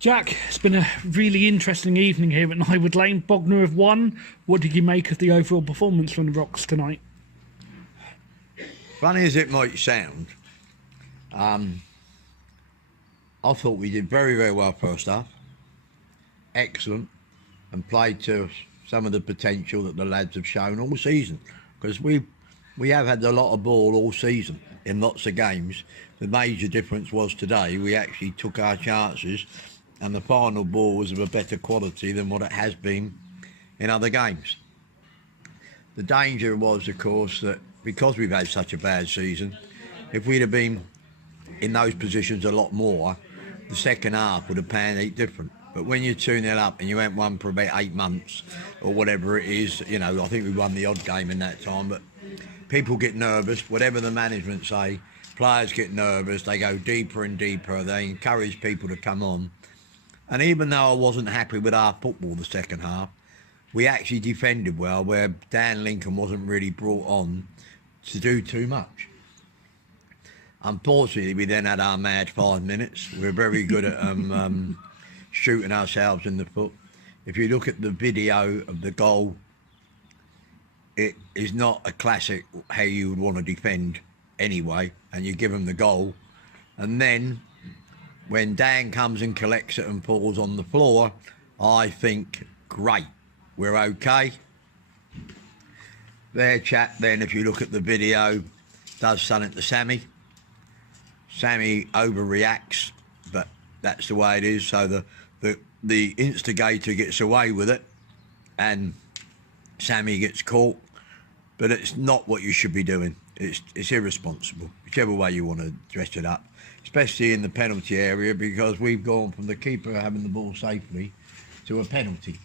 Jack, it's been a really interesting evening here at Nywood Lane. Bognor have won. What did you make of the overall performance from the Rocks tonight? Funny as it might sound, I thought we did very, very well first half. Excellent. And played to some of the potential that the lads have shown all season. Because we have had a lot of ball all season in lots of games. The major difference was today we actually took our chances and the final ball was of a better quality than what it has been in other games. The danger was, of course, that because we've had such a bad season, if we'd have been in those positions a lot more, the second half would have panned out different. But when you're 2-0 up and you haven't won for about 8 months or whatever it is, you know, I think we won the odd game in that time, but people get nervous, whatever the management say, players get nervous, they go deeper and deeper, they encourage people to come on. And even though I wasn't happy with our football the second half, we actually defended well, where Dan Lincoln wasn't really brought on to do too much. Unfortunately, we then had our mad 5 minutes. We're very good at shooting ourselves in the foot. If you look at the video of the goal, it is not a classic how you would want to defend anyway, and you give them the goal. And then when Dan comes and collects it and falls on the floor, I think, great, we're okay. Their chap then, if you look at the video, does something to Sammy. Sammy overreacts, but that's the way it is. So the instigator gets away with it and Sammy gets caught, but it's not what you should be doing. It's irresponsible, whichever way you want to dress it up, especially in the penalty area, because we've gone from the keeper having the ball safely to a penalty.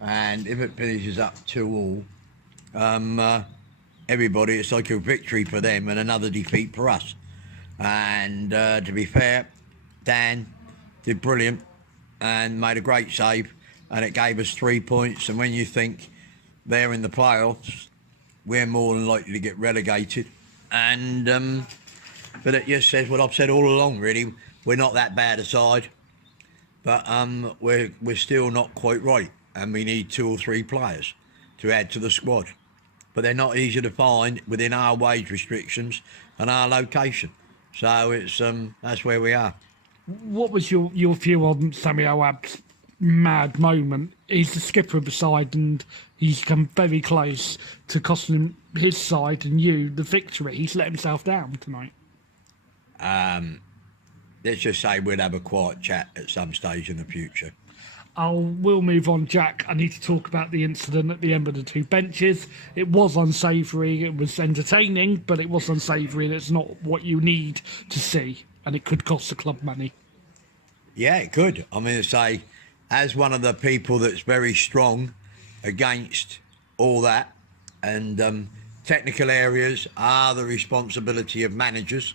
And if it finishes up 2-2, everybody, it's like a victory for them and another defeat for us. And to be fair, Dan did brilliant and made a great save, and it gave us 3 points. And when you think they're in the playoffs, we're more than likely to get relegated. And but it just says what I've said all along, really. We're not that bad a side, but we're still not quite right, and we need 2 or 3 players to add to the squad. But they're not easy to find within our wage restrictions and our location. So it's that's where we are. What was your view on Sammy Oab's mad moment? He's the skipper of the side and he's come very close to costing his side and you the victory. He's let himself down tonight. Let's just say we'll have a quiet chat at some stage in the future. We'll move on, Jack. I need to talk about the incident at the end of the 2 benches. It was unsavoury, it was entertaining, but it was unsavoury, and it's not what you need to see, and it could cost the club money. Yeah, it could. I mean, say, as one of the people that's very strong against all that, and technical areas are the responsibility of managers.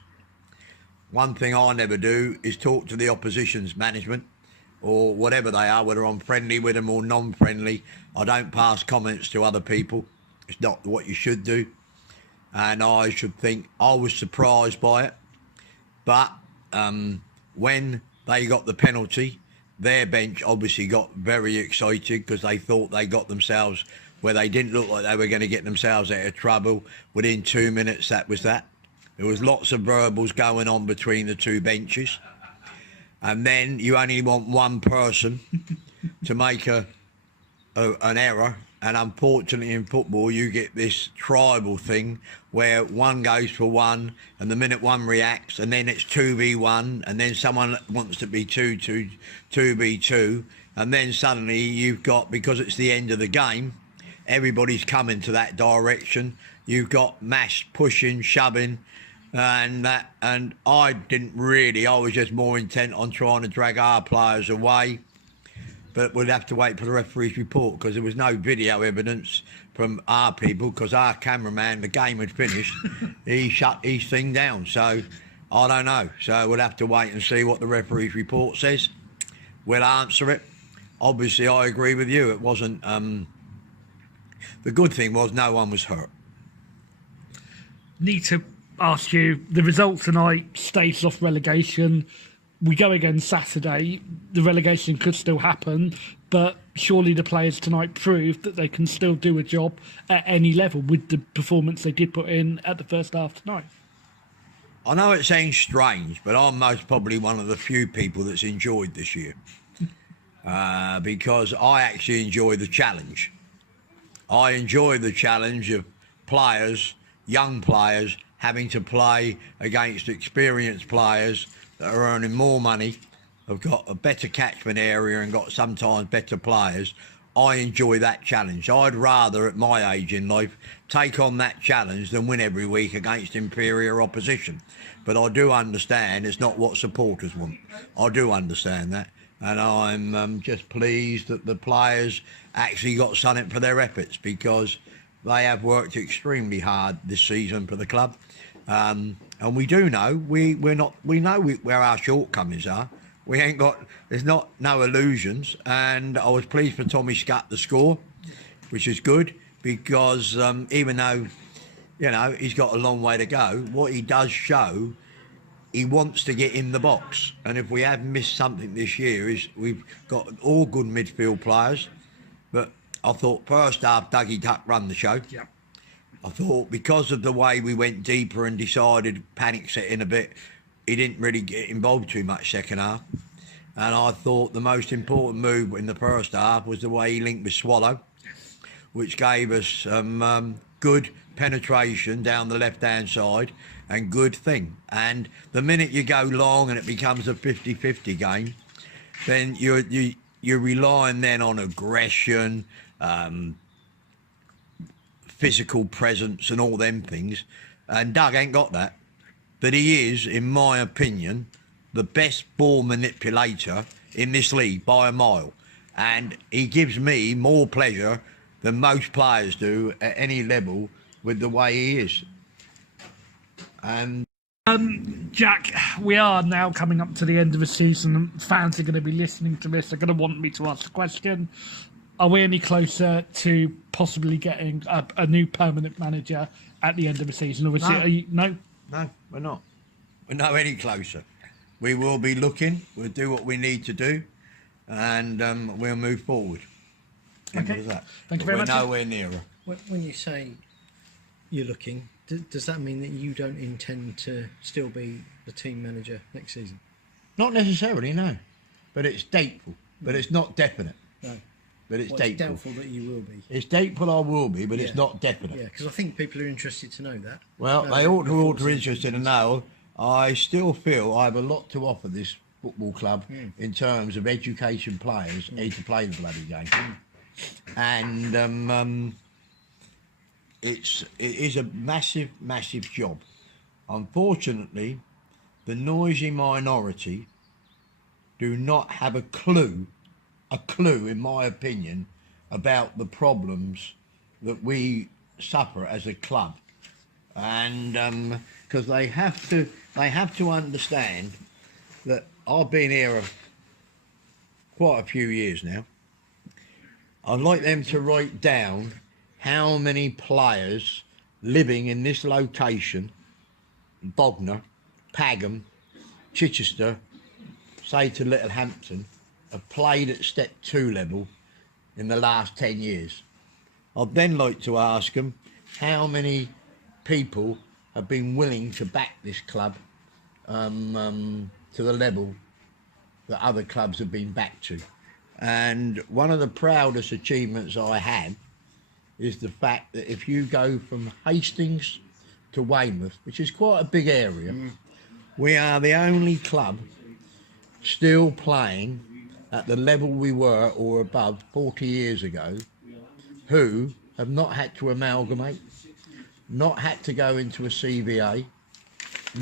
One thing I never do is talk to the opposition's management, or whatever they are, whether I'm friendly with them or non-friendly. I don't pass comments to other people. It's not what you should do. And I should think I was surprised by it. But when they got the penalty, their bench obviously got very excited because they thought they got themselves where they didn't look like they were going to get themselves out of trouble. Within 2 minutes, that was that. There was lots of verbals going on between the 2 benches. And then you only want one person to make an error. And unfortunately in football, you get this tribal thing where one goes for one, and the minute one reacts, and then it's 2v1, and then someone wants to be 2v2, and then suddenly you've got, because it's the end of the game, everybody's coming to that direction. You've got mass pushing, shoving, and I didn't really. I was just more intent on trying to drag our players away. But we'd have to wait for the referee's report, because there was no video evidence from our people, because our cameraman, the game had finished, he shut his thing down. So I don't know. So we'll have to wait and see what the referee's report says. We'll answer it. Obviously, I agree with you. It wasn't... the good thing was no one was hurt. Need to ask you, the result tonight staves off relegation. we go again Saturday, the relegation could still happen, but surely the players tonight proved that they can still do a job at any level with the performance they did put in at the first half tonight. I know it sounds strange, but I'm most probably one of the few people that's enjoyed this year because I actually enjoy the challenge. I enjoy the challenge of players, young players, having to play against experienced players that are earning more money, have got a better catchment area and got sometimes better players. I enjoy that challenge. I'd rather, at my age in life, take on that challenge than win every week against inferior opposition. But I do understand it's not what supporters want. I do understand that. And I'm just pleased that the players actually got something for their efforts, because they have worked extremely hard this season for the club. And we do know, we know where our shortcomings are. We ain't got, there's no illusions. And I was pleased for Tommy Scutt to score, which is good, because even though, you know, he's got a long way to go, what he does show, he wants to get in the box. And if we have missed something this year, is we've got all good midfield players. But I thought first half, Dougie Duck run the show. Yep. I thought because of the way we went deeper and decided panic set in a bit, he didn't really get involved too much second half. And I thought the most important move in the first half was the way he linked with Swallow, which gave us good penetration down the left-hand side and good thing. And the minute you go long and it becomes a 50-50 game, then you're relying then on aggression, physical presence and all them things. And Doug ain't got that. But he is, in my opinion, the best ball manipulator in this league by a mile. And he gives me more pleasure than most players do at any level with the way he is. And Jack, we are now coming up to the end of the season, and fans are going to be listening to this. They're going to want me to ask a question. Are we any closer to possibly getting a new permanent manager at the end of the season? Or is it, no? No, we're not. We're not any closer. We will be looking. We'll do what we need to do, and we'll move forward. Okay. That. Thank you very much. We're nowhere nearer. When you say you're looking, does that mean that you don't intend to still be the team manager next season? Not necessarily, no. But it's doubtful. But it's not definite. No. But it's It's doubtful. doubtful that you will be. It's doubtful I will be, but it's not definite. Yeah, because I think people are interested to know that. Well, they ought to be interested to know. I still feel I have a lot to offer this football club in terms of education players need to play the bloody game. And it is a massive, massive job. Unfortunately, the noisy minority do not have a clue, in my opinion, about the problems that we suffer as a club. And because they have to understand that I've been here quite a few years now. I'd like them to write down how many players living in this location, Bognor, Pagham, Chichester, say to Littlehampton, have played at Step 2 level in the last 10 years. I'd then like to ask them how many people have been willing to back this club to the level that other clubs have been backed to. And one of the proudest achievements I had is the fact that if you go from Hastings to Weymouth, which is quite a big area, we are the only club still playing at the level we were or above 40 years ago, who have not had to amalgamate, not had to go into a CVA,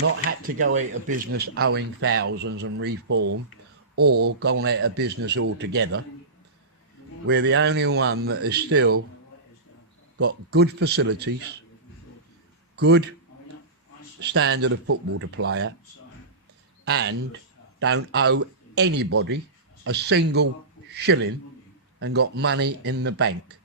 not had to go out of business owing thousands and reform, or gone out of business altogether. We're the only one that has still got good facilities, good standard of football to play at, and don't owe anybody a single shilling and got money in the bank.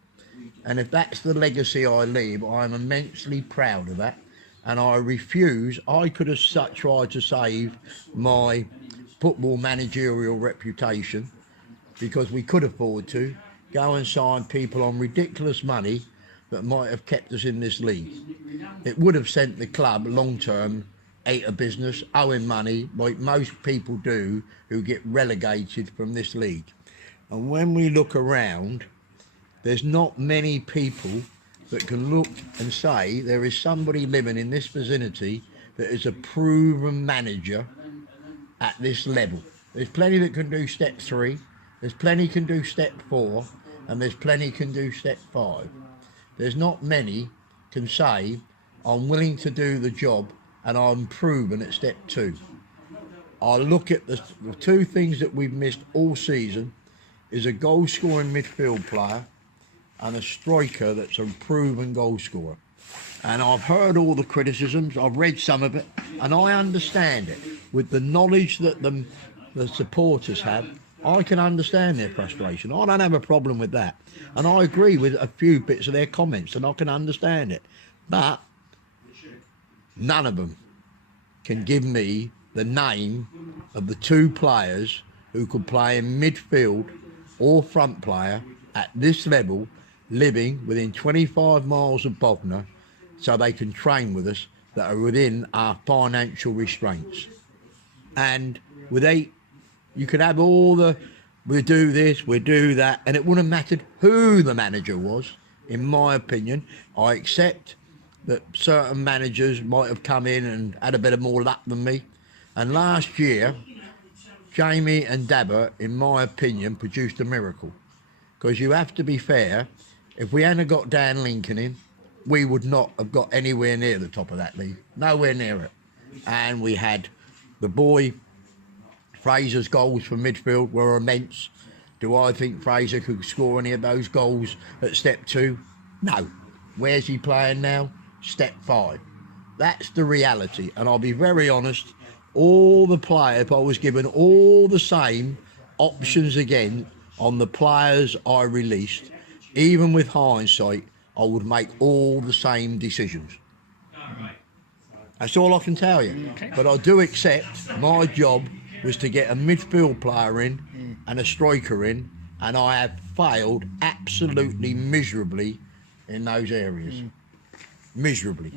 And if that's the legacy I leave, I'm immensely proud of that. And I refuse, I could have tried to save my football managerial reputation, because we could afford to go and sign people on ridiculous money that might have kept us in this league. It would have sent the club long term out of business, owing money like most people do who get relegated from this league. And when we look around, there's not many people that can look and say there is somebody living in this vicinity that is a proven manager at this level. There's plenty that can do step 3, there's plenty can do step 4, and there's plenty can do step 5. There's not many can say I'm willing to do the job and I'm proven at step 2. I look at the 2 things that we've missed all season is a goal scoring midfield player and a striker that's a proven goal scorer. And I've heard all the criticisms, I've read some of it, and I understand it. With the knowledge that the supporters have, I can understand their frustration. I don't have a problem with that. And I agree with a few bits of their comments, and I can understand it. But none of them can give me the name of the 2 players who could play in midfield or front player at this level, living within 25 miles of Bognor, so they can train with us, that are within our financial restraints. And without, you could have all the, we'll do this, we'll do that, and it wouldn't have mattered who the manager was, in my opinion. I accept that certain managers might have come in and had a bit of more luck than me. And last year, Jamie and Dabber, in my opinion, produced a miracle. Because you have to be fair, if we hadn't got Dan Lincoln in, we would not have got anywhere near the top of that league. Nowhere near it. And we had the boy, Fraser's goals from midfield were immense. Do I think Fraser could score any of those goals at step 2? No. Where's he playing now? Step 5. That's the reality. And I'll be very honest, all the players, if I was given all the same options again on the players I released, even with hindsight, I would make all the same decisions. That's all I can tell you. Okay. But I do accept my job was to get a midfield player in and a striker in, and I have failed absolutely miserably in those areas. Miserably.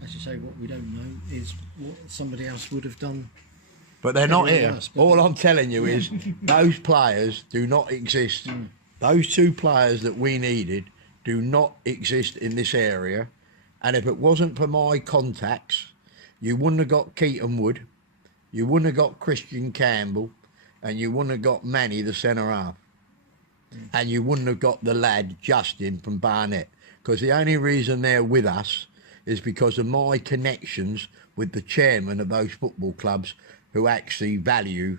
As you say, what we don't know is what somebody else would have done. But they're not Everyone here. else, but- All I'm telling you is those players do not exist. Those 2 players that we needed do not exist in this area. And if it wasn't for my contacts, you wouldn't have got Keaton Wood, you wouldn't have got Christian Campbell, and you wouldn't have got Manny, the centre half. And you wouldn't have got the lad Justin from Barnet. Because the only reason they're with us is because of my connections with the chairman of those football clubs, who actually value,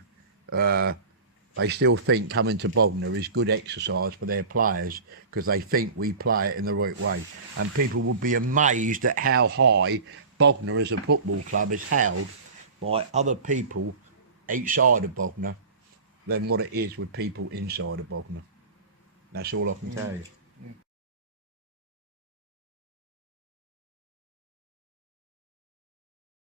they still think coming to Bognor is good exercise for their players, because they think we play it in the right way. And people will be amazed at how high Bognor as a football club is held by other people outside of Bognor than what it is with people inside of Bognor. That's all I can tell you.